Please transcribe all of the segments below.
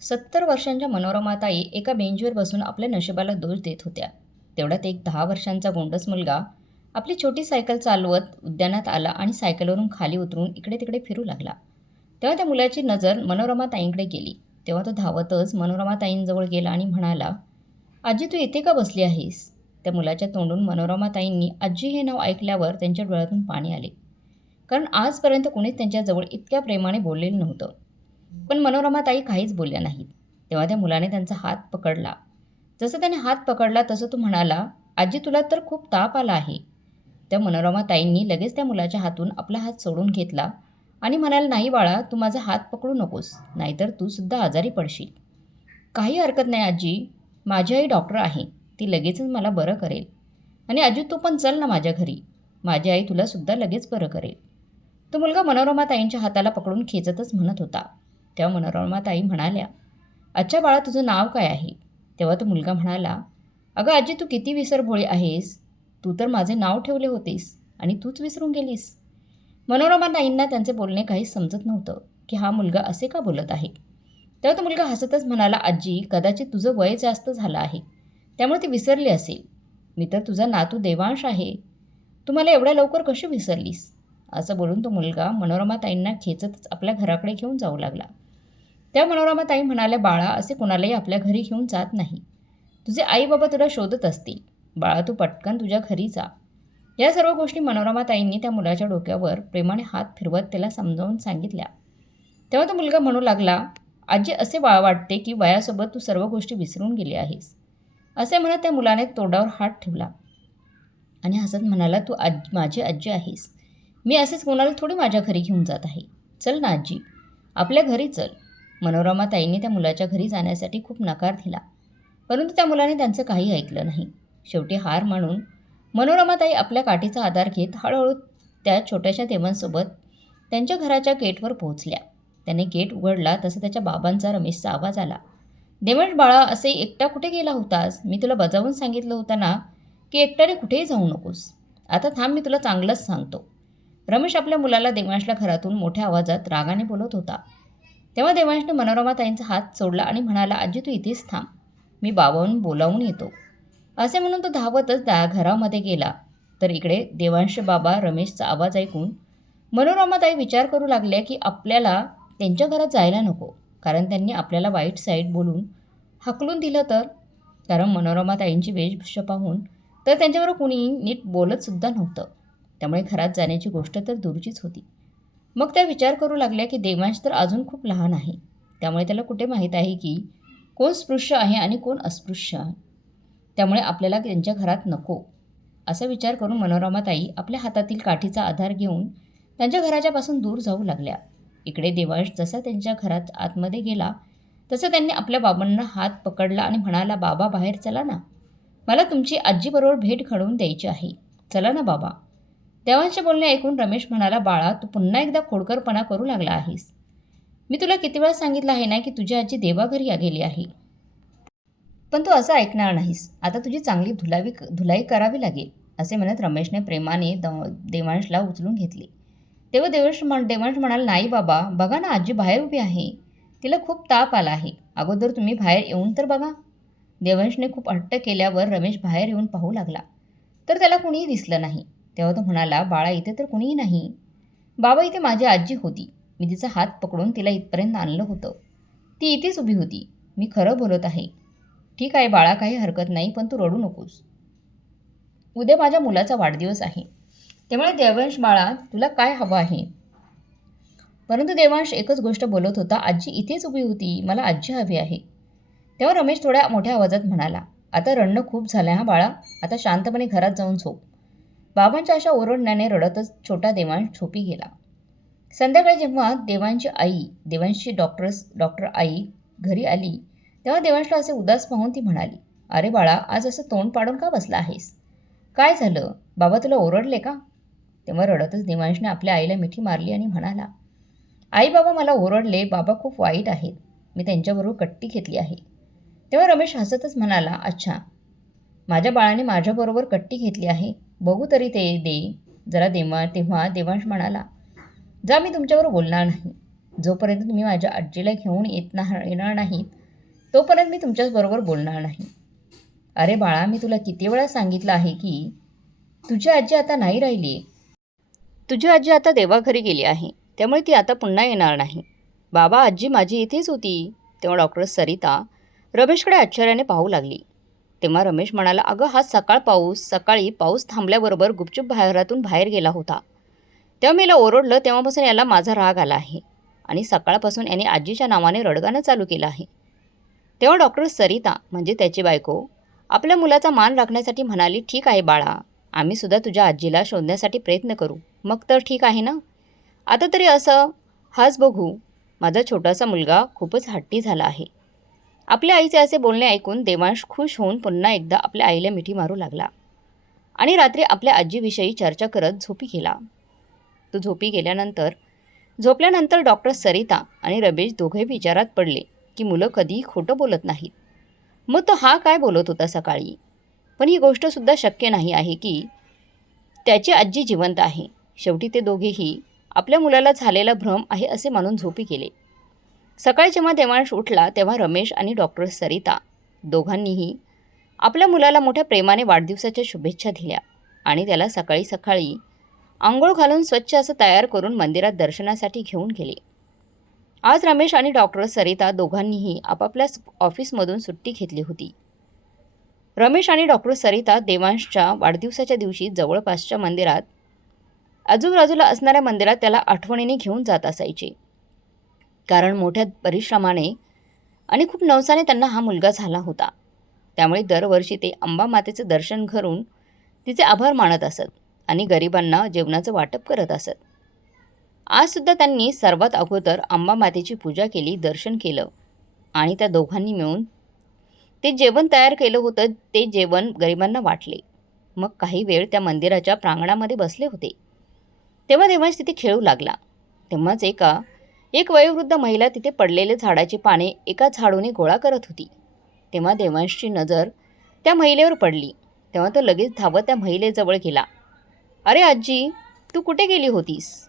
सत्तर वर्षांच्या मनोरमाताई एका बेंचवर बसून आपल्या नशिबाला दोष देत होत्या. तेवढ्यात एक दहा वर्षांचा गोंडस मुलगा आपली छोटी सायकल चालवत उद्यानात आला आणि सायकलवरून खाली उतरून इकडे तिकडे फिरू लागला. तेव्हा त्या मुलाची नजर मनोरमाताईंकडे गेली. तेव्हा तो धावतच मनोरमाताईंजवळ गेला आणि म्हणाला आजी तू इथे का बसली आहेस? त्या मुलाच्या तोंडून मनोरमाताईंनी आजी हे नाव ऐकल्यावर त्यांच्या डोळ्यातून पाणी आले. कारण आजपर्यंत कोणीच त्यांच्याजवळ इतक्या प्रेमाने बोललेलं नव्हतं. पण मनोरमाताई काहीच बोलल्या नाहीत. तेव्हा त्या मुलाने त्यांचा हात पकडला. जसं त्याने हात पकडला तसं तो म्हणाला आजी तुला तर खूप ताप आला आहे. त्या मनोरमाताईंनी लगेच त्या मुलाच्या हातून आपला हात सोडून घेतला आणि म्हणाला नाही बाळा तू माझा हात पकडू नकोस नाहीतर तू सुद्धा आजारी पडशील. काही हरकत नाही आजी. माझी आई डॉक्टर आहे. ती लगेचच मला बरं करेल. आणि आजी तू पण चल ना माझ्या घरी. माझी आई तुलासुद्धा लगेच बरं करेल. तो मुलगा मनोरमाताईंच्या हाताला पकडून खेचतच म्हणत होता. तेव्हा मनोरमाताई म्हणाल्या अच्छा बाळा तुझं नाव काय आहे? तेव्हा तो मुलगा म्हणाला अगं आजी तू किती विसरभोळी आहेस. तू तर माझे नाव ठेवले होतेस आणि तूच विसरून गेलीस. मनोरमाताईंना त्यांचे बोलणे काहीच समजत नव्हतं की हा मुलगा असे का बोलत आहे? तेव्हा तो मुलगा हसतच म्हणाला आजी कदाचित तुझं वय जास्त झालं आहे त्यामुळे ती विसरली असेल. मी तर तुझा नातू देवांश आहे. तू मला एवढ्या लवकर कशी विसरलीस? असं बोलून तो मुलगा मनोरमाताईंना खेचतच आपल्या घराकडे घेऊन जाऊ लागला. त्या मनोरमाताई म्हणाल्या बाळा असे कोणालाही आपल्या घरी घेऊन जात नाही. तुझे आई बाबा तुला शोधत असतील. बाळा तू पटकन तुझ्या घरी जा. या सर्व गोष्टी मनोरमाताईंनी त्या मुलाच्या डोक्यावर प्रेमाने हात फिरवत त्याला समजावून सांगितल्या. तेव्हा तो मुलगा म्हणू लागला आजी असे वा वाटते की वयासोबत तू सर्व गोष्टी विसरून गेली आहेस. असे म्हणत त्या मुलाने तोंडावर हात ठेवला आणि हसत म्हणाला तू आज माझी आजी आहेस. मी असेच कोणाला थोडी माझ्या घरी घेऊन जात आहे. चल ना आजी. आपल्या घरी चल. मनोरमाताईंनी त्या मुलाच्या घरी जाण्यासाठी खूप नकार दिला. परंतु त्या मुलाने त्यांचं काही ऐकलं नाही. शेवटी हार मानून मनोरमाताई आपल्या काठीचा आधार घेत हळूहळू त्या छोट्याशा देवांसोबत त्यांच्या घराच्या गेटवर पोहोचल्या. त्याने गेट उघडला तसं त्याच्या बाबांचा रमेशचा आवाज आला. देवण बाळा असे एकटा कुठे गेला होतास? मी तुला बजावून सांगितलं होतं ना की एकट्याने कुठेही जाऊ नकोस. आता थांब मी तुला चांगलंच सांगतो. रमेश आपल्या मुलाला देवांशला घरातून मोठ्या आवाजात रागाने बोलत होता. तेव्हा देवांशने मनोरमाताईंचा हात सोडला आणि म्हणाला आजी तू इथेच थांब. मी बाबाहून बोलावून येतो. असे म्हणून तो धावतच दा घरामध्ये गेला. तर इकडे देवांश बाबा रमेशचा आवाज ऐकून मनोरमाताई विचार करू लागल्या की आपल्याला त्यांच्या घरात जायला नको कारण त्यांनी आपल्याला वाईट साईड बोलून हकलून दिलं तर. कारण मनोरमाताईंची वेशभूषा पाहून तर त्यांच्याबरोबर कुणी नीट बोलतसुद्धा नव्हतं. त्यामुळे घरात जाण्याची गोष्ट तर दूरचीच होती. मग त्या विचार करू लागल्या की देवांश तर अजून खूप लहान आहे. त्यामुळे त्याला कुठे माहीत आहे की कोण स्पृश्य आहे आणि कोण अस्पृश्य आहे? त्यामुळे आपल्याला त्यांच्या घरात नको. असा विचार करून मनोरमाताई आपल्या हातातील काठीचा आधार घेऊन त्यांच्या घराच्यापासून दूर जाऊ लागल्या. इकडे देवांश जसा त्यांच्या घरात आतमध्ये गेला तसं त्यांनी आपल्या बाबांना हात पकडला आणि म्हणाला बाबा बाहेर चला ना. मला तुमची आजीबरोबर भेट घडवून द्यायची आहे. चला ना बाबा. देवांचे बोलणे ऐकून रमेश म्हणाला बाळा तू पुन्हा एकदा खोडकरपणा करू लागला आहेस. मी तुला किती वेळा सांगितलं आहे ना की तुझी आजी देवाघरी या गेली आहे. पण तू असं ऐकणार नाहीस. आता तुझी चांगली धुलावी धुलाई करावी लागेल असे म्हणत रमेशने प्रेमाने द देवांशला उचलून घेतले. तेव्हा देवांश म्हण देवांश म्हणाल नाही बाबा बघा ना आजी बाहेर उभी आहे. तिला खूप ताप आला आहे. अगोदर तुम्ही बाहेर येऊन तर बघा. देवांशने खूप हट्ट केल्यावर रमेश बाहेर येऊन पाहू लागला. तर त्याला कुणीही दिसलं नाही. तेव्हा तो म्हणाला बाळा इथे तर कुणीही नाही. बाबा इथे माझी आजी होती. मी तिचा हात पकडून तिला इथपर्यंत आणलं होतं. ती इथेच उभी होती. मी खरं बोलत आहे. ठीक आहे बाळा काही हरकत नाही पण तू रडू नकोस. उद्या माझ्या मुलाचा वाढदिवस आहे. त्यामुळे देवांश बाळा तुला काय हवं आहे? परंतु देवांश एकच गोष्ट बोलत होता आजी इथेच उभी होती. मला आजी हवी आहे. तेव्हा रमेश थोड्या मोठ्या आवाजात म्हणाला आता रडणं खूप झालं हा बाळा. आता शांतपणे घरात जाऊन झोप. बाबांच्या अशा ओरडण्याने रडतच छोटा देवांश झोपी गेला. संध्याकाळी जेव्हा देवांची आई देवांशी डॉक्टर्स डॉक्टर आई घरी आली तेव्हा देवांशला असे उदास पाहून ती म्हणाली अरे बाळा आज असं तोंड पाडून का बसला आहेस? काय झालं? बाबा तुला ओरडले का? तेव्हा रडतच देवांशने आपल्या आईला मिठी मारली आणि म्हणाला आई बाबा मला ओरडले बाबा खूप वाईट आहेत. मी त्यांच्याबरोबर कट्टी घेतली आहे. तेव्हा रमेश हसतच म्हणाला अच्छा माझ्या बाळाने माझ्याबरोबर कट्टी घेतली आहे. बघू तरी ते दे. जरा देवा तेव्हा देवांश म्हणाला जा मी तुमच्याबरोबर बोलणार नाही. जोपर्यंत तुम्ही माझ्या आजीला घेऊन येत ना येणार नाहीत तोपर्यंत मी तुमच्याबरोबर बोलणार नाही. अरे बाळा मी तुला किती वेळा सांगितलं आहे की तुझी आजी आता नाही राहिली तुझी आजी आता देवाघरी गेली आहे. त्यामुळे ती आता पुन्हा येणार नाही. बाबा आजी माझी इथेच होती. तेव्हा डॉक्टर सरिता रमेशकडे आश्चर्याने पाहू लागली. तेव्हा रमेश म्हणाला अगं हा सकाळ पाऊस सकाळी पाऊस थांबल्याबरोबर गुपचूप बाहेरातून बाहेर गेला होता. तेव्हा मी याला ओरडलं तेव्हापासून याला माझा राग आला आहे. आणि सकाळपासून याने आजीच्या नावाने रडगाणं चालू केलं आहे. तेव्हा डॉक्टर सरिता म्हणजे त्याची बायको आपल्या मुलाचा मान राखण्यासाठी म्हणाली ठीक आहे बाळा आम्ही सुद्धा तुझ्या आजीला शोधण्यासाठी प्रयत्न करू. मग तर ठीक आहे ना? आता तरी असं हाच बघू. माझा छोटासा मुलगा खूपच हट्टी झाला आहे. आपल्या आईचे असे बोलणे ऐकून देवांश खुश होऊन पुन्हा एकदा आपल्या आईला मिठी मारू लागला. आणि रात्री आपल्या आजीविषयी चर्चा करत झोपी गेला. तो झोपी गेल्यानंतर झोपल्यानंतर डॉक्टर सरिता आणि रमेश दोघे विचारात पडले की मुलं कधीही खोटं बोलत नाहीत. मग तो हा काय बोलत होता सकाळी? पण ही गोष्टसुद्धा शक्य नाही आहे की त्याची आजी जिवंत आहे. शेवटी ते दोघेही आपल्या मुलाला झालेला भ्रम आहे असे मानून झोपी गेले. सकाळी जेव्हा देवांश उठला तेव्हा रमेश आणि डॉक्टर सरिता दोघांनीही आपल्या मुलाला मोठ्या प्रेमाने वाढदिवसाच्या शुभेच्छा दिल्या आणि त्याला सकाळी सकाळी आंघोळ घालून स्वच्छ असं तयार करून मंदिरात दर्शनासाठी घेऊन गेले. आज रमेश आणि डॉक्टर सरिता दोघांनीही आपापल्या ऑफिसमधून सुट्टी घेतली होती. रमेश आणि डॉक्टर सरिता देवांशच्या वाढदिवसाच्या दिवशी जवळपासच्या मंदिरात आजूबाजूला असणाऱ्या मंदिरात त्याला आठवणीने घेऊन जात असायचे. कारण मोठ्या परिश्रमाने आणि खूप नवसाने त्यांना हा मुलगा झाला होता. त्यामुळे दरवर्षी ते अंबा मातेचं दर्शन करून तिचे आभार मानत असत आणि गरिबांना जेवणाचं वाटप करत असत. आजसुद्धा त्यांनी सर्वात अगोदर अंबा मातेची पूजा केली दर्शन केलं आणि त्या दोघांनी मिळून ते जेवण तयार केलं होतं. ते जेवण गरिबांना वाटले. मग काही वेळ त्या मंदिराच्या प्रांगणामध्ये बसले होते. तेव्हा तेव्हाच तिथे खेळू लागला. तेव्हाच एका एक वयोवृद्ध महिला तिथे पडलेले झाडाची पाने एका झाडूने गोळा करत होती. तेव्हा देवांशची नजर त्या महिलेवर पडली. तेव्हा तो लगेच धावत त्या महिलेजवळ गेला. अरे आजी तू कुठे गेली होतीस?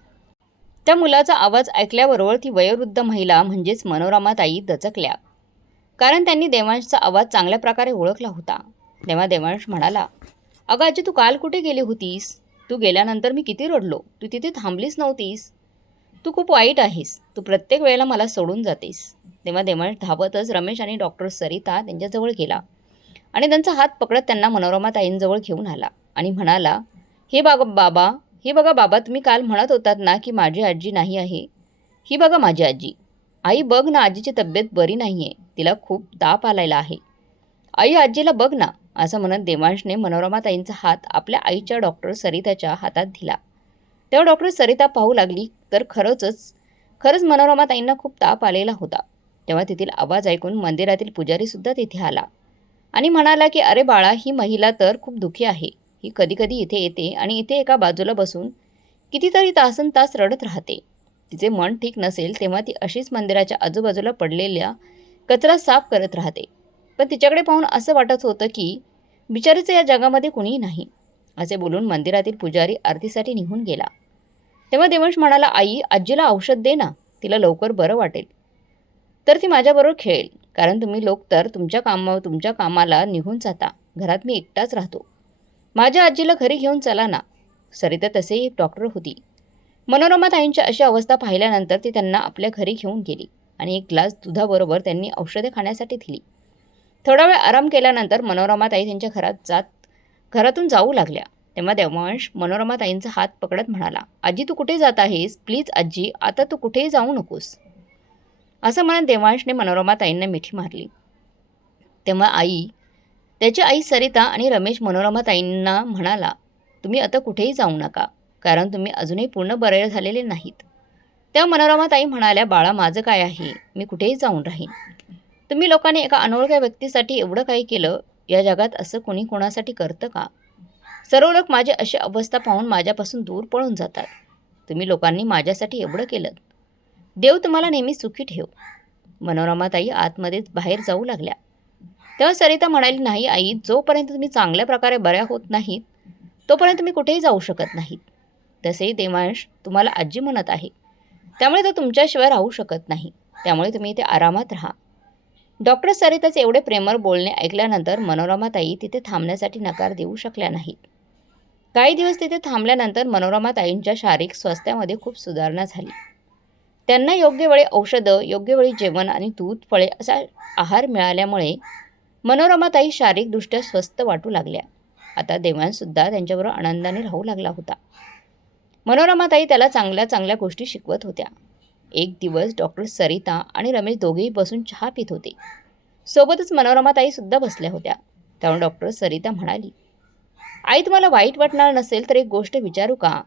त्या मुलाचा आवाज ऐकल्याबरोबर ती वयोवृद्ध महिला म्हणजेच मनोरमाताई दचकल्या. कारण त्यांनी देवांशचा आवाज चांगल्या प्रकारे ओळखला होता. तेव्हा देवांश म्हणाला अगं आजी तू काल कुठे गेली होतीस? तू गेल्यानंतर मी किती रडलो. तू तिथे थांबलीच नव्हतीस. तू खूप वाईट आहेस. तू प्रत्येक वेळेला मला सोडून जातेस. तेव्हा देवांश धावतच रमेश आणि डॉक्टर सरिता त्यांच्याजवळ गेला. आणि त्यांचा हात पकडत त्यांना मनोरमा ताईंजवळ घेऊन आला. आणि म्हणाला हे बाबा बाबा हे बघा बाबा तुम्ही काल म्हणत होतात ना की माझी आजी नाही आहे. ही बघा माझी आजी. आई बघ ना आजीची तब्येत बरी नाही आहे तिला खूप ताप आलेला आहे. आई आजीला बघ ना असं म्हणत देवांशने मनोरमाताईंचा हात आपल्या आईच्या डॉक्टर सरिताच्या हातात दिला. तेव्हा डॉक्टर सरिता पाहू लागली तर खरंच खरंच मनोरमाताईंना खूप ताप आलेला होता. तेव्हा तेथील आवाज ऐकून मंदिरातील पुजारीसुद्धा तिथे आला आणि म्हणाला की अरे बाळा ही महिला तर खूप दुःखी आहे. ही कधीकधी इथे येते आणि इथे एका बाजूला बसून कितीतरी तासन तास रडत राहते. तिचे मन ठीक नसेल तेव्हा ती अशीच मंदिराच्या आजूबाजूला पडलेल्या कचरा साफ करत राहते. पण तिच्याकडे पाहून असं वाटत होतं की बिचारीचं या जगामध्ये कुणीही नाही. असे बोलून मंदिरातील पुजारी आरतीसाठी निघून गेला. तेव्हा देवंश म्हणाला आई आजीला औषध दे ना तिला लवकर बरं वाटेल. तर ती माझ्याबरोबर खेळेल कारण तुम्ही लोक तर तुमच्या कामा तुमच्या कामाला निघून जाता घरात मी एकटाच राहतो. माझ्या आजीला घरी घेऊन चला ना. सरिता तसेही एक डॉक्टर होती. मनोरमा ताईंची अशी अवस्था पाहिल्यानंतर ती त्यांना आपल्या घरी घेऊन गेली आणि एक ग्लास दुधाबरोबर त्यांनी औषधे खाण्यासाठी दिली. थोडा वेळ आराम केल्यानंतर मनोरमा ताई त्यांच्या घरात जात घरातून जाऊ लागल्या. तेव्हा देवांश मनोरमा ताईंचा हात पकडत म्हणाला आजी तू कुठे जात आहेस? प्लीज आजी आता तू कुठेही जाऊ नकोस. असं म्हणत देवांशने मनोरमा ताईंना मिठी मारली. तेव्हा आई त्याची आई सरिता आणि रमेश मनोरमा ताईंना म्हणाला तुम्ही आता कुठेही जाऊ नका कारण तुम्ही अजूनही पूर्ण बरे झालेले नाहीत. तेव्हा मनोरमा ताई म्हणाल्या बाळा माझं काय आहे? मी कुठेही जाऊन राहीन. तुम्ही लोकांनी एका अनोळख्या व्यक्तीसाठी एवढं काही केलं? या जगात असं कोणी कोणासाठी करतं का? सर्व लोक माझी अशी अवस्था पाहून माझ्यापासून दूर पळून जातात. तुम्ही लोकांनी माझ्यासाठी एवढं केलं. देव तुम्हाला नेहमी सुखी ठेव. मनोरमाताई आतमध्येच बाहेर जाऊ लागल्या. तेव्हा सरिता म्हणाली नाही आई जोपर्यंत तुम्ही चांगल्या प्रकारे बऱ्या होत नाहीत तोपर्यंत तुम्ही कुठेही जाऊ शकत नाहीत तसेही देवांश तुम्हाला आजी म्हणत आहे. त्यामुळे तो तुमच्याशिवाय राहू शकत नाही. त्यामुळे तुम्ही इथे आरामात राहा. डॉक्टर सरिताचे एवढे प्रेमळ बोलणे ऐकल्यानंतर मनोरमाताई तिथे थांबण्यासाठी नकार देऊ शकल्या नाहीत. काही दिवस तिथे थांबल्यानंतर मनोरमाताईंच्या शारीरिक स्वास्थ्यामध्ये खूप सुधारणा झाली. त्यांना योग्य वेळी औषधं योग्य वेळी जेवण आणि दूध फळे असा आहार मिळाल्यामुळे मनोरमाताई शारीरिकदृष्ट्या स्वस्थ वाटू लागल्या. आता देवांसुद्धा त्यांच्याबरोबर आनंदाने राहू लागला होता. मनोरमाताई त्याला चांगल्या चांगल्या गोष्टी शिकवत होत्या. एक दिवस डॉक्टर सरिता आणि रमेश दोघेही बसून चहा पित होते. सोबतच मनोरमाताईसुद्धा बसल्या होत्या. त्यामुळे डॉक्टर सरिता म्हणाली आई तुम्हाला वाईट वाटणार नसेल तर एक गोष्ट विचारू का?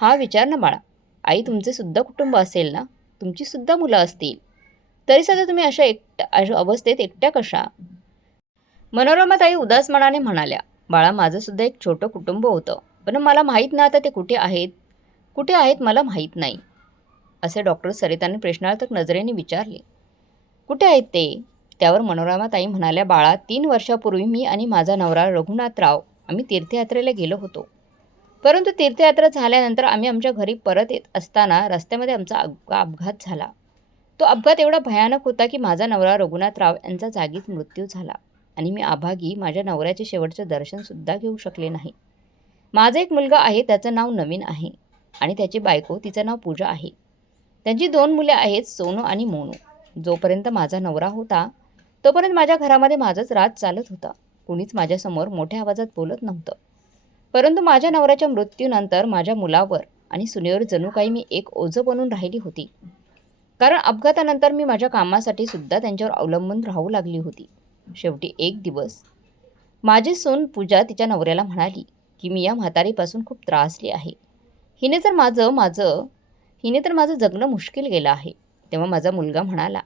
हा विचार ना बाळा. आई तुमचे सुद्धा कुटुंब असेल ना तुमची सुद्धा मुलं असतील. तरी सध्या तुम्ही अशा एकट्या अशा अवस्थेत एकट्या कशा? मनोरमाताई उदास मनाने म्हणाल्या बाळा माझं सुद्धा एक छोटं कुटुंब होतं. पण मला माहीत ना आता ते कुठे आहेत? कुठे आहेत मला माहीत नाही. असे डॉक्टर सरिताने प्रश्नार्थक नजरेने विचारले. कुठे आहेत ते? त्यावर मनोरमाताई म्हणाल्या बाळा तीन वर्षापूर्वी मी आणि माझा नवरा रघुनाथराव आम्ही तीर्थयात्रेला गेलो होतो. परंतु तीर्थयात्रा झाल्यानंतर आम्ही आमच्या घरी परत येत असताना रस्त्यामध्ये आमचा अपघात झाला. तो अपघात एवढा भयानक होता की माझा नवरा रघुनाथराव यांचा जागीच मृत्यू झाला आणि मी आभागी माझ्या नवऱ्याचे शेवटचं दर्शनसुद्धा घेऊ शकले नाही. माझा एक मुलगा आहे त्याचं नाव नवीन आहे आणि त्याची बायको तिचं नाव पूजा आहे. त्यांची दोन मुले आहेत सोनू आणि मोनू. जोपर्यंत माझा नवरा होता तोपर्यंत माझ्या घरामध्ये माझंच राज चालत होता. कुणीच माझ्यासमोर मोठ्या आवाजात बोलत नव्हतं. परंतु माझ्या नवऱ्याच्या मृत्यूनंतर माझ्या मुलावर आणि सुनेवर जणू काही मी एक ओझं बनून राहिली होती. कारण अपघातानंतर मी माझ्या कामासाठी सुद्धा त्यांच्यावर अवलंबून राहू लागली होती. शेवटी एक दिवस माझी सून पूजा तिच्या नवऱ्याला म्हणाली की मी या म्हातारीपासून खूप त्रासली आहे. हिने जर माझं माझं हिने तर माझं जगणं मुश्किल गेलं आहे. तेव्हा माझा मुलगा म्हणाला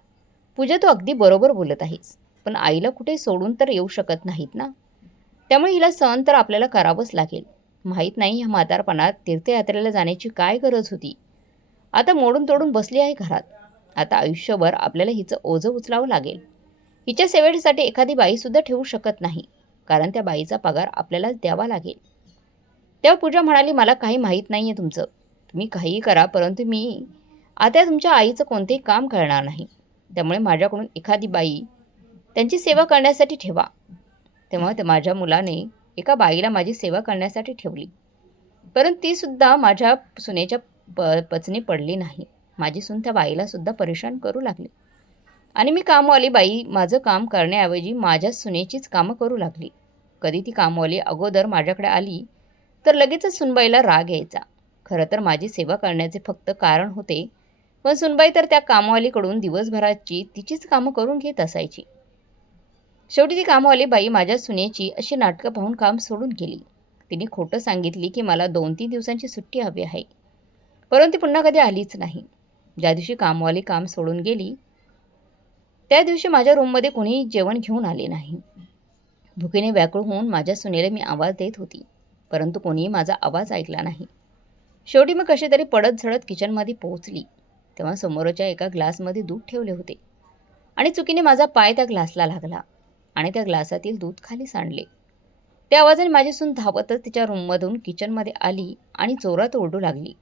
पूजा तू अगदी बरोबर बोलत आहेस पण आईला कुठे सोडून तर येऊ शकत नाहीत ना? त्यामुळे हिला सहन तर आपल्याला करावंच लागेल. माहीत नाही ह्या म्हातारपणात तीर्थयात्रेला जाण्याची काय गरज होती. आता मोडून तोडून बसली आहे घरात. आता आयुष्यभर आपल्याला हिचं ओझं उचलावं लागेल. हिच्या सेवेसाठी एखादी बाईसुद्धा ठेवू शकत नाही कारण त्या बाईचा पगार आपल्यालाच द्यावा लागेल. तेव्हा पूजा म्हणाली मला काही माहीत नाही आहे तुमचं. तुम्ही काहीही करा परंतु मी आता तुमच्या आईचं कोणतेही काम करणार नाही. त्यामुळे माझ्याकडून एखादी बाई त्यांची सेवा करण्यासाठी ठेवा. तेव्हा ते माझ्या मुलाने एका बाईला माझी सेवा करण्यासाठी ठेवली. परंतु तीसुद्धा माझ्या सुनेच्या प पचनी पडली नाही. माझी सून त्या बाईलासुद्धा परेशान करू लागली. आणि मी कामवाली बाई माझं काम करण्याऐवजी माझ्या सुनेचीच कामं करू लागली. कधी ती कामवाली अगोदर माझ्याकडे आली तर लगेचच सुनबाईला राग यायचा. खरं तर माझी सेवा करण्याचे फक्त कारण होते. पण सुनबाई तर त्या कामवालीकडून दिवसभराची तिचीच कामं करून घेत असायची. शेवटी ती कामवाली बाई माझ्या सुनेची अशी नाटकं पाहून काम सोडून गेली. तिने खोटं सांगितली की मला दोन तीन दिवसांची सुट्टी हवी आहे. परंतु पुन्हा कधी आलीच नाही. ज्या दिवशी कामवाली काम सोडून गेली त्या दिवशी माझ्या रूममध्ये कोणीही जेवण घेऊन आले नाही. भुकेने व्याकुळ होऊन माझ्या सुनेला मी आवाज देत होती. परंतु कोणीही माझा आवाज ऐकला नाही. शेवटी मी कशी तरी पडत झडत किचनमध्ये पोहोचली. तेव्हा समोरच्या एका ग्लासमध्ये दूध ठेवले होते. आणि चुकीने माझा पाय त्या ग्लासला लागला आणि त्या ग्लासातील दूध खाली सांडले. त्या आवाजाने माझी सून धावतच तिच्या रूममधून किचनमध्ये आली आणि जोरात ओरडू लागली.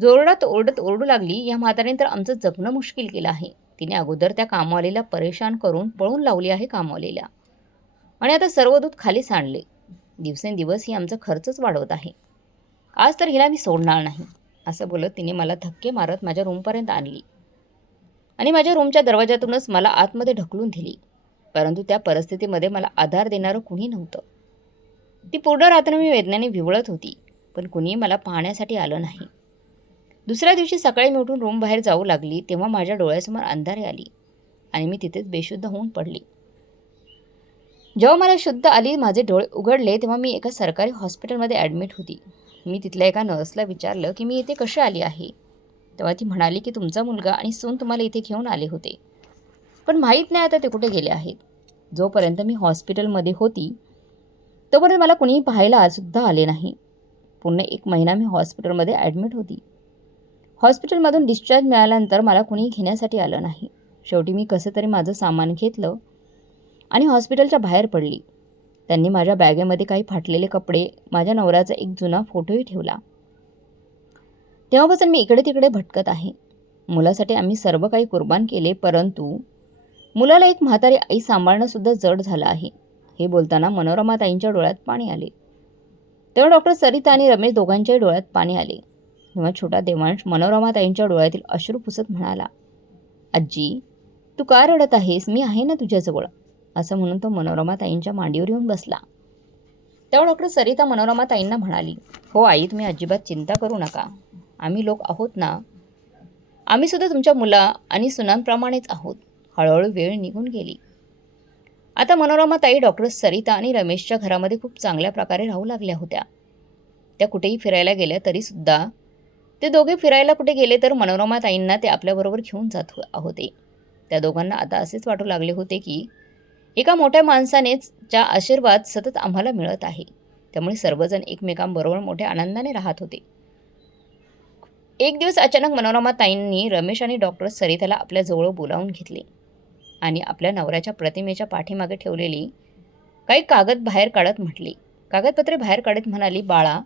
जोरात ओरडत ओरडू लागली या म्हातारीने तर आमचं जगणं मुश्किल केलं आहे. तिने अगोदर त्या कामवालीला परेशान करून पळून लावली आहे कामवालीला. आणि आता सर्व दूध खाली सांडले. दिवसेंदिवस ही आमचा खर्चच वाढवत आहे. आज तर हिला मी सोडणार नाही असं बोलत तिने मला धक्के मारत माझ्या रूमपर्यंत आणली. आणि माझ्या रूमच्या दरवाजातूनच मला आतमध्ये ढकलून दिली. परंतु त्या परिस्थितीमध्ये मला आधार देणारं कुणी नव्हतं. ती पूर्ण रात्र मी वेदनेने विवळत होती पण कुणीही मला पाहण्यासाठी आलं नाही. दुसऱ्या दिवशी सकाळी मी उठून रूम बाहेर जाऊ लागली तेव्हा माझ्या डोळ्यासमोर अंधारे आली आणि मी तिथेच बेशुद्ध होऊन पडली. जेव्हा मला शुद्ध आली माझे डोळे उघडले तेव्हा मी एका सरकारी हॉस्पिटलमध्ये ॲडमिट होती. मी तिथल्या एका नर्सला विचारलं की मी इथे कशी आली आहे? तेव्हा ती म्हणाली की तुमचा मुलगा आणि सून तुम्हाला इथे घेऊन आले होते. पण माहीत नाही आता ते कुठे गेले आहेत. जोपर्यंत मी हॉस्पिटलमध्ये होती तोपर्यंत मला कुणीही पाहायला सुद्धा आले नाही. पूर्ण एक महिना मी हॉस्पिटलमध्ये ॲडमिट होती. हॉस्पिटलमधून डिस्चार्ज मिळाल्यानंतर मला कुणीही घेण्यासाठी आलं नाही. शेवटी मी कसं तरी माझं सामान घेतलं आणि हॉस्पिटलच्या बाहेर पडली. त्यांनी माझ्या बॅगेमध्ये काही फाटलेले कपडे माझ्या नवऱ्याचा एक जुना फोटोही ठेवला. तेव्हापासून मी इकडे तिकडे भटकत आहे. मुलासाठी आम्ही सर्व काही कुर्बान केले परंतु मुलाला एक म्हातारी आई सांभाळणंसुद्धा जड झालं आहे. हे बोलताना मनोरमा ताईंच्या डोळ्यात पाणी आले. तेव्हा डॉक्टर सरिता आणि रमेश दोघांच्याही डोळ्यात पाणी आले. तेव्हा छोटा देवांश मनोरमा ताईंच्या डोळ्यातील अश्रू पुसत म्हणाला आजी तू का रडत आहेस? मी आहे ना तुझ्याजवळ. असं म्हणून तो मनोरमा ताईंच्या मांडीवर येऊन बसला. तेव्हा डॉक्टर सरिता मनोरमाताईंना म्हणाली हो आई तुम्ही अजिबात चिंता करू नका. आम्ही लोक आहोत ना. आम्ही सुद्धा तुमच्या मुला आणि सुनांप्रमाणेच आहोत. हळूहळू वेळ निघून गेली. आता मनोरमा ताई डॉक्टर सरिता आणि रमेशच्या घरामध्ये खूप चांगल्या प्रकारे राहू लागल्या होत्या. त्या कुठेही फिरायला गेल्या तरीसुद्धा ते दोघे फिरायला कुठे गेले तर मनोरमा ताईंना ते आपल्याबरोबर घेऊन जात होते. त्या दोघांना आता असेच वाटू लागले होते की एका मोठ्या माणसानेच ज्या आशीर्वाद सतत आम्हाला मिळत आहे त्यामुळे सर्वजण एकमेकांबरोबर मोठ्या आनंदाने राहत होते. एक दिवस अचानक मनोरमा ताईंनी रमेश आणि डॉक्टर सरिताला आपल्या जवळ बोलावून घेतले आणि आपल्या नवऱ्याच्या प्रतिमेच्या पाठीमागे ठेवलेली काही कागद बाहेर काढत म्हटली. कागदपत्रे बाहेर काढत म्हणाली बाळा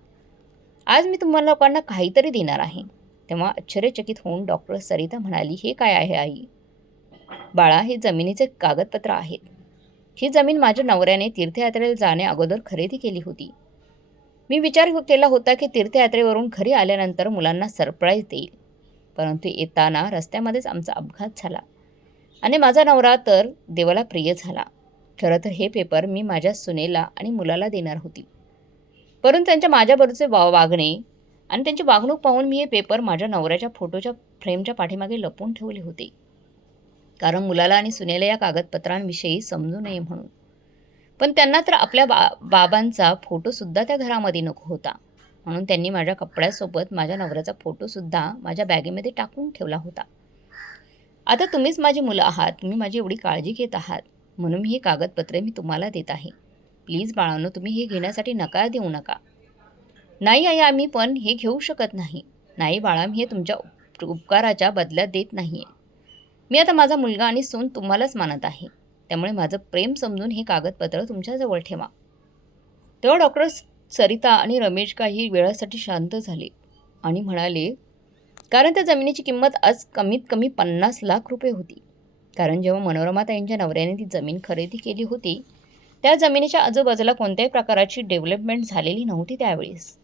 आज मी तुम्हाला लोकांना काहीतरी देणार आहे. तेव्हा आश्चर्यचकित होऊन डॉक्टर सरिता म्हणाली हे काय आहे आई? बाळा हे जमिनीचे कागदपत्र आहेत. ही जमीन माझ्या नवऱ्याने तीर्थयात्रेला जाण्या अगोदर खरेदी केली होती. मी विचार केला होता की तीर्थयात्रेवरून घरी आल्यानंतर मुलांना सरप्राईज देईल. परंतु येताना रस्त्यामध्येच आमचा अपघात झाला आणि माझा नवरा तर देवाला प्रिय झाला. खरं तर हे पेपर मी माझ्या सुनेला आणि मुलाला देणार होती. परंतु त्यांच्या माझ्याबरोबरचे वा वागणे आणि त्यांची वागणूक पाहून मी हे पेपर माझ्या नवऱ्याच्या फोटोच्या फ्रेमच्या पाठीमागे लपवून ठेवले होते. कारण मुलाला आणि सुनेला या कागदपत्रांविषयी समजू नये म्हणून. पण त्यांना तर आपल्या बा बाबांचा फोटोसुद्धा त्या घरामध्ये नको होता. म्हणून त्यांनी माझ्या कपड्यासोबत माझ्या नवऱ्याचा फोटोसुद्धा माझ्या बॅगेमध्ये टाकून ठेवला होता. आता तुम्हीच माझी मुलं आहात तुम्ही माझी एवढी काळजी घेत आहात म्हणून मी ही कागदपत्रे मी तुम्हाला देत आहे. प्लीज बाळांनो तुम्ही हे घेण्यासाठी नकार देऊ नका. नाही आई आम्ही पण हे घेऊ शकत नाही. नाही बाळा मी हे तुमच्या उप- उपकाराच्या बदल्यात देत नाही आहे मी आता माझा मुलगा आणि सून तुम्हालाच मानत आहे. त्यामुळे माझं प्रेम समजून हे कागदपत्र तुमच्याजवळ ठेवा. तेव्हा डॉक्टर सरिता आणि रमेश काही वेळासाठी शांत झाले आणि म्हणाले कारण त्या जमिनीची किंमत आज कमीत कमी पन्नास लाख रुपये होती. कारण जेव्हा मनोरमा ताईंच्या नवऱ्याने ती जमीन खरेदी केली होती त्या जमिनीच्या आजूबाजूला कोणत्याही प्रकाराची डेव्हलपमेंट झालेली नव्हती त्यावेळेस.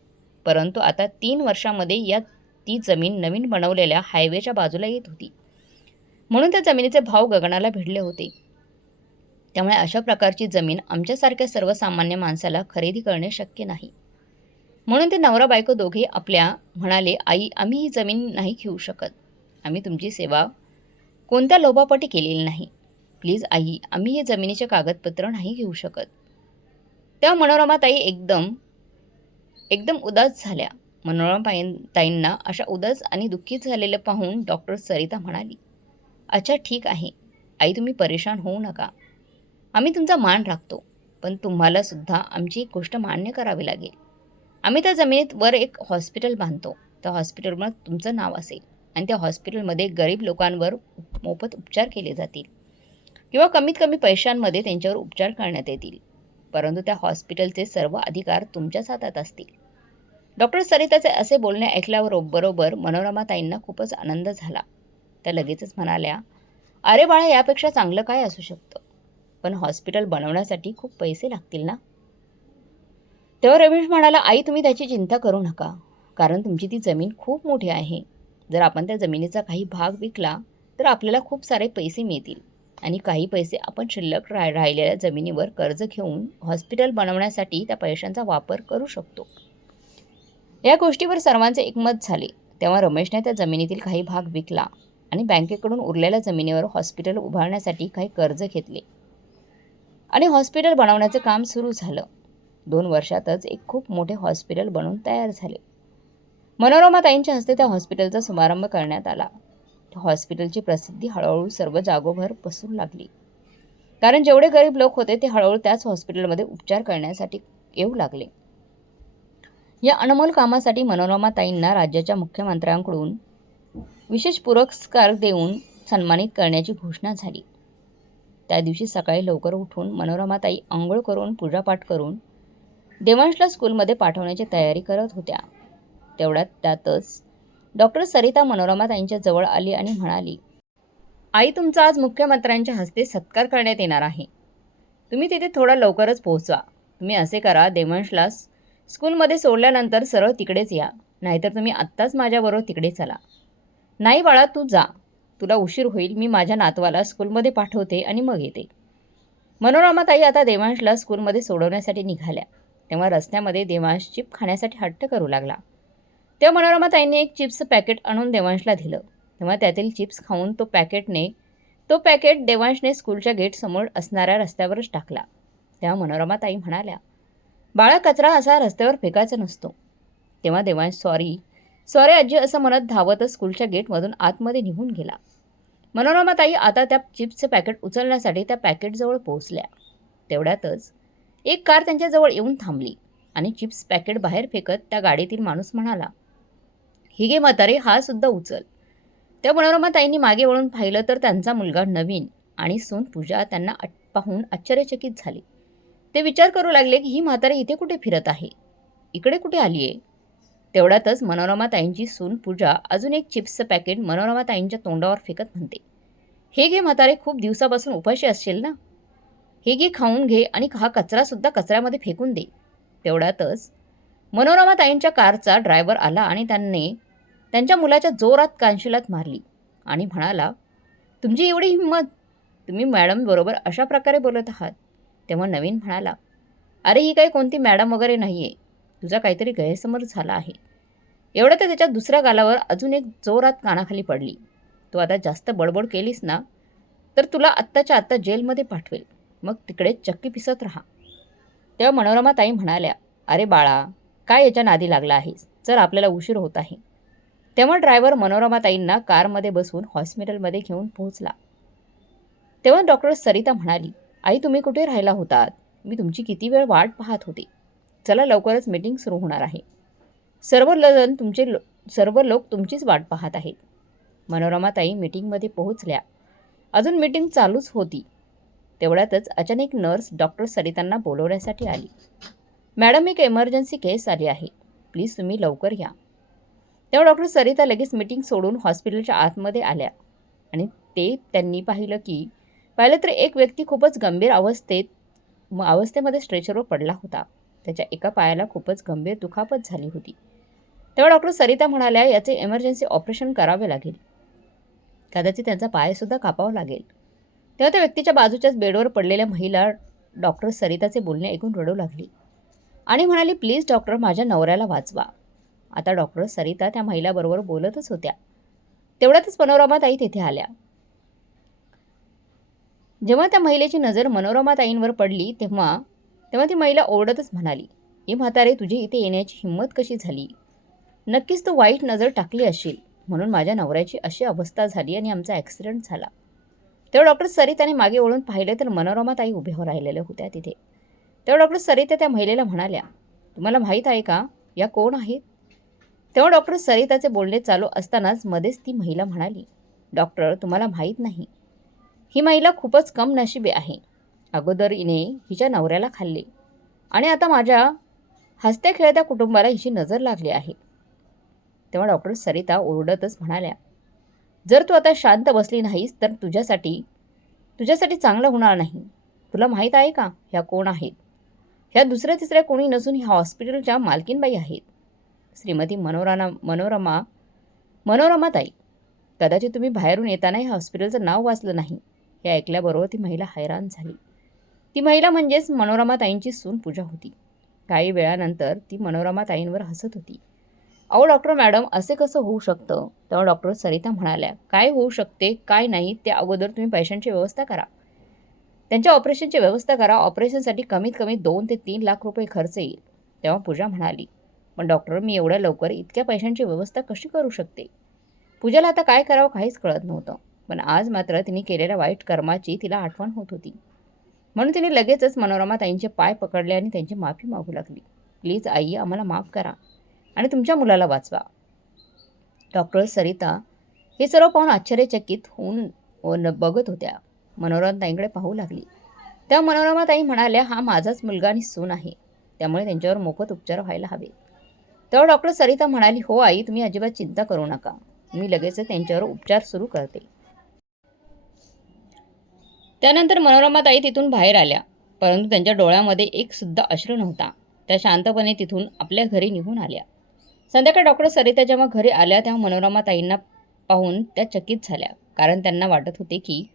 परंतु आता तीन वर्षामध्ये या ती जमीन नवीन बनवलेल्या हायवेच्या बाजूला येत होती. म्हणून त्या जमिनीचे भाव गगनाला भिडले होते. त्यामुळे अशा प्रकारची जमीन आमच्यासारख्या सर्वसामान्य माणसाला खरेदी करणे शक्य नाही. म्हणून ते नवरा बायको दोघे आपल्या म्हणाले आई आम्ही ही जमीन नाही घेऊ शकत. आम्ही तुमची सेवा कोणत्या लोभापाटी केलेली नाही. प्लीज आई आम्ही हे जमिनीचे कागदपत्र नाही घेऊ शकत. तेव्हा मनोरमा ताई एकदम एकदम उदास झाल्या. मनोरमाबाईं ताईंना अशा उदास आणि दुःखी झालेलं पाहून डॉक्टर सरिता म्हणाली अच्छा ठीक आहे. आई तुम्ही परेशान होऊ नका. आम्ही तुमचा मान राखतो पण तुम्हालासुद्धा आमची एक गोष्ट मान्य करावी लागेल. आम्ही त्या जमिनीत वर एक हॉस्पिटल बांधतो. त्या हॉस्पिटलवर तुमचं नाव असेल आणि त्या हॉस्पिटलमध्ये गरीब लोकांवर मोफत उपचार केले जातील. किंवा कमीत कमी पैशांमध्ये त्यांच्यावर उपचार करण्यात येतील. परंतु त्या हॉस्पिटलचे सर्व अधिकार तुमच्याच हातात असतील. डॉक्टर सरिताचे असे बोलणे ऐकल्यावर बरोबर मनोरमा ताईंना खूपच आनंद झाला. त्या लगेचच म्हणाल्या अरे बाळा यापेक्षा चांगलं काय असू शकतं? पण हॉस्पिटल बनवण्यासाठी खूप पैसे लागतील ना? तेव्हा रमेश म्हणाला आई तुम्ही त्याची चिंता करू नका कारण तुमची ती जमीन खूप मोठी आहे. जर आपण त्या जमिनीचा काही भाग विकला तर आपल्याला खूप सारे पैसे मिळतील आणि काही पैसे आपण शिल्लक राह राहिलेल्या जमिनीवर कर्ज घेऊन हॉस्पिटल बनवण्यासाठी त्या पैशांचा वापर करू शकतो. या गोष्टीवर सर्वांचे एकमत झाले. तेव्हा रमेशने त्या जमिनीतील काही भाग विकला. आणि बँकेकडून उरलेल्या जमिनीवर हॉस्पिटल उभारण्यासाठी काही कर्ज घेतले. आणि हॉस्पिटल बनवण्याचं काम सुरू झालं. दोन वर्षातच एक खूप मोठे हॉस्पिटल बनवून तयार झाले. मनोरमाताईंच्या हस्ते त्या हॉस्पिटलचा शुभारंभ करण्यात आला. हॉस्पिटलची प्रसिद्धी हळूहळू सर्व जागोभर पसरू लागली. कारण जेवढे गरीब लोक होते ते हळूहळू त्याच हॉस्पिटलमध्ये उपचार करण्यासाठी येऊ लागले. या अनमोल कामासाठी मनोरमाताईंना राज्याच्या मुख्यमंत्र्यांकडून विशेष पुरस्कार देऊन सन्मानित करण्याची घोषणा झाली. त्या दिवशी सकाळी लवकर उठून मनोरमाताई आंघोळ करून पूजापाठ करून देवांशला स्कूलमध्ये पाठवण्याची तयारी करत होत्या. तेवढ्यात त्यातच डॉक्टर सरिता मनोरमा ताईंच्या जवळ आली आणि म्हणाली आई तुमचा आज मुख्यमंत्र्यांच्या हस्ते सत्कार करण्यात येणार आहे. तुम्ही तिथे थोडा लवकरच पोहोचवा. तुम्ही असे करा देवांशला स्कूलमध्ये सोडल्यानंतर सरळ तिकडेच या. नाहीतर तुम्ही आत्ताच माझ्याबरोबर तिकडे चला. नाही बाळा तू जा. तुला उशीर होईल मी माझ्या नातवाला स्कूलमध्ये पाठवते आणि मग येते. मनोरमाताई आता देवांशला स्कूलमध्ये सोडवण्यासाठी निघाल्या. तेव्हा रस्त्यामध्ये देवांश चिप खाण्यासाठी हट्ट करू लागला. तेव्हा मनोरमाताईंनी एक चिप्सचं पॅकेट आणून देवांशला दिलं. तेव्हा त्यातील चिप्स खाऊन तो पॅकेटने तो पॅकेट देवांशने स्कूलच्या गेटसमोर असणाऱ्या रस्त्यावरच टाकला. तेव्हा मनोरमाताई म्हणाल्या बाळा कचरा असा रस्त्यावर फेकायचा नसतो. तेव्हा देवांश सॉरी सॉरी आजी असं म्हणत धावतच स्कूलच्या गेटमधून आतमध्ये निघून गेला. मनोरमाताई आता त्या चिप्सचे पॅकेट उचलण्यासाठी त्या पॅकेटजवळ पोहोचल्या. तेवढ्यातच एक कार त्यांच्याजवळ येऊन थांबली आणि चिप्स पॅकेट बाहेर फेकत त्या गाडीतील माणूस म्हणाला ही गे म्हातारे हा सुद्धा उचल. त्या मनोरमाताईंनी मागे वळून पाहिलं तर त्यांचा मुलगा नवीन आणि सून पूजा त्यांना अट- पाहून आश्चर्यचकित झाली. ते विचार करू लागले की ही म्हातारी इथे कुठे फिरत आहे? इकडे कुठे आली आहे तेवढ्यातच मनोरमाताईंची सून पूजा अजून एक चिप्सचं पॅकेट मनोरमाताईंच्या तोंडावर फेकत म्हणते. हे घे म्हातारे खूप दिवसापासून उपाशी असशील ना? हे घे खाऊन घे आणि हा कचरासुद्धा कचऱ्यामध्ये फेकून दे. तेवढ्यातच मनोरमाताईंच्या कारचा ड्रायव्हर आला आणि त्यांनी त्यांच्या मुलाच्या जोरात कानशिलात मारली आणि म्हणाला तुमची एवढी हिंमत तुम्ही मॅडमबरोबर अशा प्रकारे बोलत आहात? तेव्हा नवीन म्हणाला अरे ही काही कोणती मॅडम वगैरे नाही आहे तुझा काहीतरी गैरसमज झाला आहे. एवढं तर त्याच्या दुसऱ्या गालावर अजून एक जोरात कानाखाली पडली. तू आता जास्त बडबड केलीस ना तर तुला आत्ताच्या आत्ता जेलमध्ये पाठवेल. मग तिकडे चक्की पिसत राहा. तेव्हा मनोरमा ताई म्हणाल्या अरे बाळा काय याच्या नादी लागला आहेस? चल आपल्याला उशीर होत आहे. तेव्हा ड्रायव्हर मनोरमा ताईंना कारमध्ये बसून हॉस्पिटलमध्ये घेऊन पोहोचला. तेव्हा डॉक्टर सरिता म्हणाली आई तुम्ही कुठे राहिला होतात? मी तुमची किती वेळ वाट पाहत होते. चला लवकरच मीटिंग सुरू होणार आहे. सर्व लजन तुमचे लो सर्व लोक तुमचीच वाट पाहत आहेत. मनोरमाताई मीटिंगमध्ये पोहोचल्या. अजून मीटिंग चालूच होती. तेवढ्यातच अचानक नर्स डॉक्टर सरितांना बोलवण्यासाठी आली. मॅडम एक एमर्जन्सी केस आली आहे. प्लीज तुम्ही लवकर या. तेव्हा डॉक्टर सरिता लगेच मीटिंग सोडून हॉस्पिटलच्या आतमध्ये आल्या. आणि ते त्यांनी पाहिलं की पाहिलं तर एक व्यक्ती खूपच गंभीर अवस्थेत अवस्थेमध्ये स्ट्रेचरवर पडला होता. त्याच्या एका पायाला खूपच गंभीर दुखापत झाली होती. तेव्हा डॉक्टर सरिता म्हणाल्या याचे इमर्जन्सी ऑपरेशन करावे लागेल. कदाचित त्यांचा पायसुद्धा कापावा लागेल. तेव्हा त्या व्यक्तीच्या बाजूच्याच बेडवर पडलेल्या महिला डॉक्टर सरिताचे बोलणे ऐकून रडू लागली. आणि म्हणाली प्लीज डॉक्टर माझ्या नवऱ्याला वाचवा. आता डॉक्टर सरिता त्या महिलाबरोबर बोलतच होत्या. तेवढ्यातच मनोरमाताई तिथे आल्या. जेव्हा त्या महिलेची नजर मनोरमाताईंवर पडली तेव्हा तेव्हा ती महिला ओरडतच म्हणाली हे म्हातारे तुझी इथे येण्याची हिंमत कशी झाली? नक्कीच तू वाईट नजर टाकली असेल म्हणून माझ्या नवऱ्याची अशी अवस्था झाली आणि आमचा ॲक्सिडेंट झाला. तेव्हा डॉक्टर सरिताने मागे वळून पाहिलं तर मनोरमा ताई उभ्या राहिलेल्या होत्या तिथे. तेव्हा डॉक्टर सरिता त्या महिलेला म्हणाल्या तुम्हाला माहीत आहे का? या कोण आहेत? तेव्हा डॉक्टर सरिताचे बोलणे चालू असतानाच मध्येच ती महिला म्हणाली डॉक्टर तुम्हाला माहीत नाही. ही महिला खूपच कम नशिबी आहे. अगोदर हिने हिच्या नवऱ्याला खाल्ले. आणि आता माझ्या हसत्या खेळत्या कुटुंबाला हिची नजर लागली आहे. तेव्हा डॉक्टर सरिता ओरडतच म्हणाल्या जर तू आता शांत बसली नाहीस तर तुझ्यासाठी तुझ्यासाठी चांगलं होणार नाही. तुला माहीत आहे का ह्या कोण आहेत? ह्या दुसऱ्या तिसऱ्या कोणी नसून ह्या हॉस्पिटलच्या मालकीनबाई आहेत. श्रीमती मनोरमा मनोरमा मनोरमाताई कदाचित तुम्ही बाहेरून येताना ह्या हॉस्पिटलचं नाव वाचलं नाही. हे ऐकल्याबरोबर ती महिला हैराण झाली. ती महिला म्हणजेच मनोरमाताईंची सून पूजा होती. काही वेळानंतर ती मनोरमाताईंवर हसत होती. अहो डॉक्टर मॅडम असे कसं होऊ शकतं? तेव्हा डॉक्टर सरिता म्हणाल्या काय होऊ शकते काय नाही ते अगोदर तुम्ही पैशांची व्यवस्था करा. त्यांच्या ऑपरेशनची व्यवस्था करा ऑपरेशनसाठी कमीत कमी दोन ते तीन लाख रुपये खर्च येईल. तेव्हा पूजा म्हणाली पण डॉक्टर मी एवढ्या लवकर इतक्या पैशांची व्यवस्था कशी करू शकते? पूजाला आता काय करावं काहीच कळत नव्हतं. पण आज मात्र तिने केलेल्या वाईट कर्माची तिला आठवण होत होती. म्हणून तिने लगेचच मनोरमा ताईंचे पाय पकडले आणि त्यांची माफी मागू लागली. प्लीज आई आम्हाला माफ करा आणि तुमच्या मुलाला वाचवा. डॉक्टर सरिता हे सर्व पाहून आश्चर्यचकित होऊन व बघत होत्या. मनोरमा ताईंकडे पाहू लागली. त्या मनोरमा ताई म्हणाल्या हा माझाच मुलगा आणि सून आहे. त्यामुळे त्यांच्यावर मोफत उपचार व्हायला हवे. तेव्हा डॉक्टर सरिता म्हणाली हो आई तुम्ही अजिबात चिंता करू नका. मी लगेच त्यांच्यावर उपचार सुरू करते. त्यानंतर मनोरमाताई तिथून बाहेर आल्या. परंतु त्यांच्या डोळ्यामध्ये एक सुद्धा अश्रू नव्हता. त्या शांतपणे तिथून आपल्या घरी निघून आल्या. संध्याकाळी डॉक्टर सरिता जेव्हा घरी आल्या तेव्हा मनोरमाताईंना पाहून त्या चकित झाल्या. कारण त्यांना वाटत होते की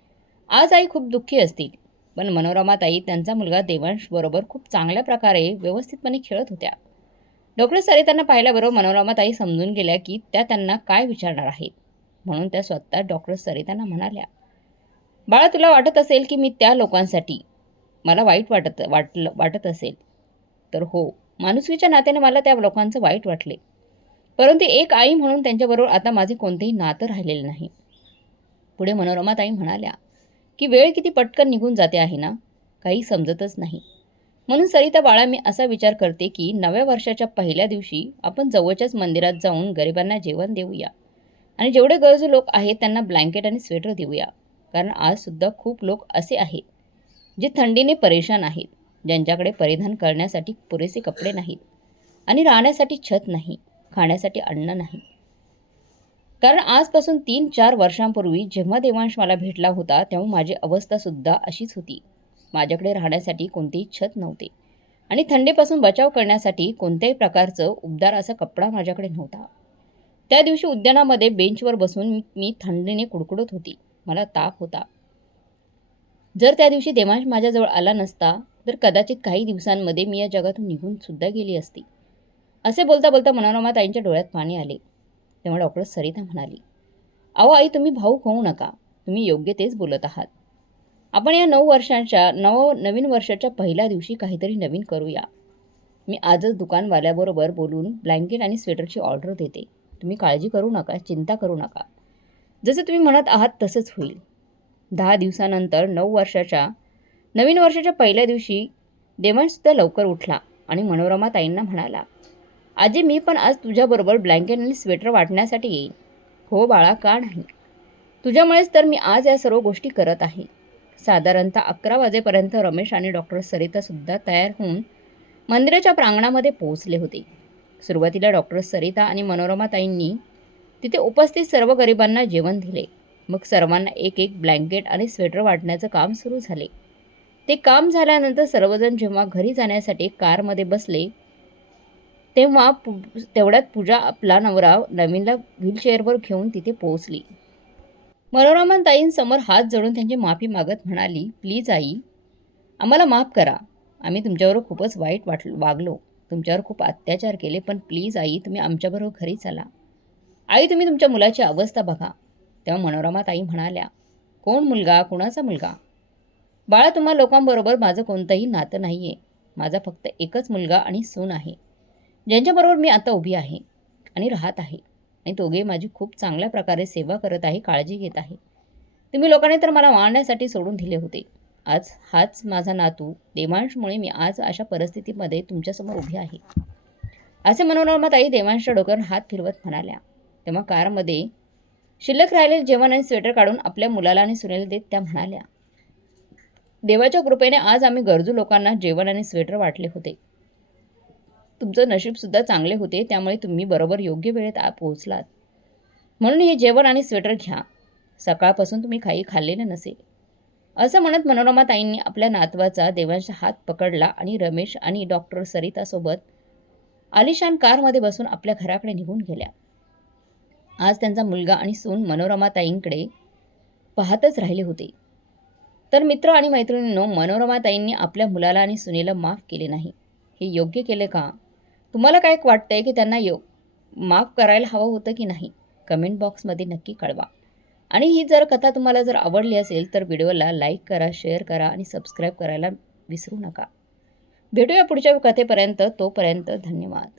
आज आई खूप दुःखी असतील. पण मनोरमाताई त्यांचा मुलगा देवांश बरोबर खूप चांगल्या प्रकारे व्यवस्थितपणे खेळत होत्या. डॉक्टर सरितांना पाहिल्याबरोबर मनोरमाताई समजून गेल्या की त्या त्यांना काय विचारणार आहेत. म्हणून त्या स्वतः डॉक्टर सरितांना म्हणाल्या बाळा तुला वाटत असेल की मी त्या लोकांसाठी मला वाईट वाटत वाटलं वाटत असेल? तर हो माणुसकीच्या नात्याने मला त्या लोकांचं वाईट वाटले. परंतु एक आई म्हणून त्यांच्याबरोबर आता माझे कोणतेही नातं राहिलेले नाही. पुढे मनोरमाताई म्हणाल्या की वेळ किती पटकन निघून जाते आहे ना? काही समजतच नाही. म्हणून सरिता बाळा मी असा विचार करते की नव्या वर्षाच्या पहिल्या दिवशी आपण जवळच्याच मंदिरात जाऊन गरिबांना जेवण देऊया. आणि जेवढे गरजू लोक आहेत त्यांना ब्लँकेट आणि स्वेटर देऊया. कारण आजसुद्धा खूप लोक असे आहेत जे थंडीने परेशान आहेत ज्यांच्याकडे परिधान करण्यासाठी पुरेसे कपडे नाहीत आणि राहण्यासाठी छत नाही खाण्यासाठी अन्न नाही. कारण आजपासून तीन चार वर्षांपूर्वी जेव्हा देवांश मला भेटला होता तेव्हा माझी अवस्थासुद्धा अशीच होती. माझ्याकडे राहण्यासाठी कोणतेही छत नव्हते आणि थंडीपासून बचाव करण्यासाठी कोणत्याही प्रकारचं उबदार असा कपडा माझ्याकडे नव्हता. त्या दिवशी उद्यानामध्ये बेंचवर बसून मी- थंडीने कुडकुडत होती. मला ताप होता. जर त्या दिवशी देवांश माझ्याजवळ आला नसता तर कदाचित काही दिवसांमध्ये मी या जगातून निघून सुद्धा गेली असती. असे बोलता बोलता मनोरमा ताईंच्या डोळ्यात पाणी आले. तेव्हा डॉक्टर सरिता म्हणाली अहो आई तुम्ही भाऊक होऊ नका. तुम्ही योग्य तेच बोलत आहात. आपण या नऊ वर्षांच्या नव नवीन वर्षाच्या पहिल्या दिवशी काहीतरी नवीन करूया. मी आजच दुकानवाल्याबरोबर बोलून ब्लँकेट आणि स्वेटरची ऑर्डर देते. तुम्ही काळजी करू नका चिंता करू नका. जसं तुम्ही म्हणत आहात तसंच होईल. दहा दिवसानंतर नऊ वर्षाच्या नवीन वर्षाच्या पहिल्या दिवशी देवांशसुद्धा लवकर उठला आणि मनोरमा ताईंना म्हणाला आजी मी पण आज तुझ्याबरोबर ब्लँकेट आणि स्वेटर वाटण्यासाठी येईन. हो बाळा का नाही? तुझ्यामुळेच तर मी आज या सर्व गोष्टी करत आहे. साधारणतः अकरा वाजेपर्यंत रमेश आणि डॉक्टर सरितासुद्धा तयार होऊन मंदिराच्या प्रांगणामध्ये पोहोचले होते. सुरुवातीला डॉक्टर सरिता आणि मनोरमा ताईंनी तिथे उपस्थित सर्व गरिबांना जेवण दिले. मग सर्वांना एक एक ब्लँकेट आणि स्वेटर वाटण्याचं काम सुरू झाले. ते काम झाल्यानंतर सर्वजण जेव्हा घरी जाण्यासाठी कारमध्ये बसले तेव्हा पु तेवढ्यात पूजा आपला नवरा नवीनला व्हीलचेअरवर घेऊन तिथे पोहोचली. मनोरमन ताईंसमोर हात जोडून त्यांची माफी मागत म्हणाली प्लीज आई आम्हाला माफ करा. आम्ही तुमच्यावर खूपच वाईट वाट वागलो. तुमच्यावर खूप अत्याचार केले पण प्लीज आई तुम्ही आमच्याबरोबर घरी चला. आई तुम्ही तुमच्या मुलाची अवस्था बघा. तेव्हा मनोरमा ताई म्हणाल्या कोण मुलगा? कुणाचा मुलगा? बाळा तुम्हा लोकांबरोबर माझं कोणतंही नातं नाही आहे माझा फक्त एकच मुलगा आणि सून आहे. ज्यांच्याबरोबर मी आता उभी आहे आणि राहत आहे. आणि दोघे माझी खूप चांगल्या प्रकारे सेवा करत आहे काळजी घेत आहे. तुम्ही लोकांनी तर मला मारण्यासाठी सोडून दिले होते. आज हाच माझा नातू. देवांशमुळे मी आज अशा परिस्थितीमध्ये तुमच्यासमोर उभी आहे. असे मनोरमा ताई देवांशच्या डोक्यावर हात फिरवत म्हणाल्या तेव्हा कारमध्ये शिल्लक राहिलेले जेवण आणि स्वेटर काढून आपल्या मुलाला आणि सुनेला देत त्या म्हणाल्या देवाच्या कृपेने आज आम्ही गरजू लोकांना जेवण आणि स्वेटर वाटले होते. तुमचं नशीबसुद्धा चांगले होते त्यामुळे तुम्ही बरोबर योग्य वेळेत आ पोहोचलात. म्हणून हे जेवण आणि स्वेटर घ्या. सकाळपासून तुम्ही काही खाल्लेले नसेल असं म्हणत मनोरमा ताईंनी आपल्या नातवाचा देवांचा हात पकडला आणि रमेश आणि डॉक्टर सरितासोबत आलिशान कारमध्ये बसून आपल्या घराकडे निघून गेल्या. आज त्यांचा मुलगा आणि सून मनोरमाताईंकडे पाहतच राहिले होते. तर मित्र आणि मैत्रिणींनो मनोरमाताईंनी आपल्या मुलाला आणि सुनेला माफ केले नाही. हे योग्य केले का? तुम्हाला काय वाटतंय की त्यांना यो माफ करायला हवं होतं की नाही? कमेंट बॉक्समध्ये नक्की कळवा. आणि ही जर कथा तुम्हाला जर आवडली असेल तर व्हिडिओला लाईक करा शेअर करा आणि सबस्क्राईब करायला विसरू नका. भेटूया पुढच्या कथेपर्यंत. तोपर्यंत धन्यवाद.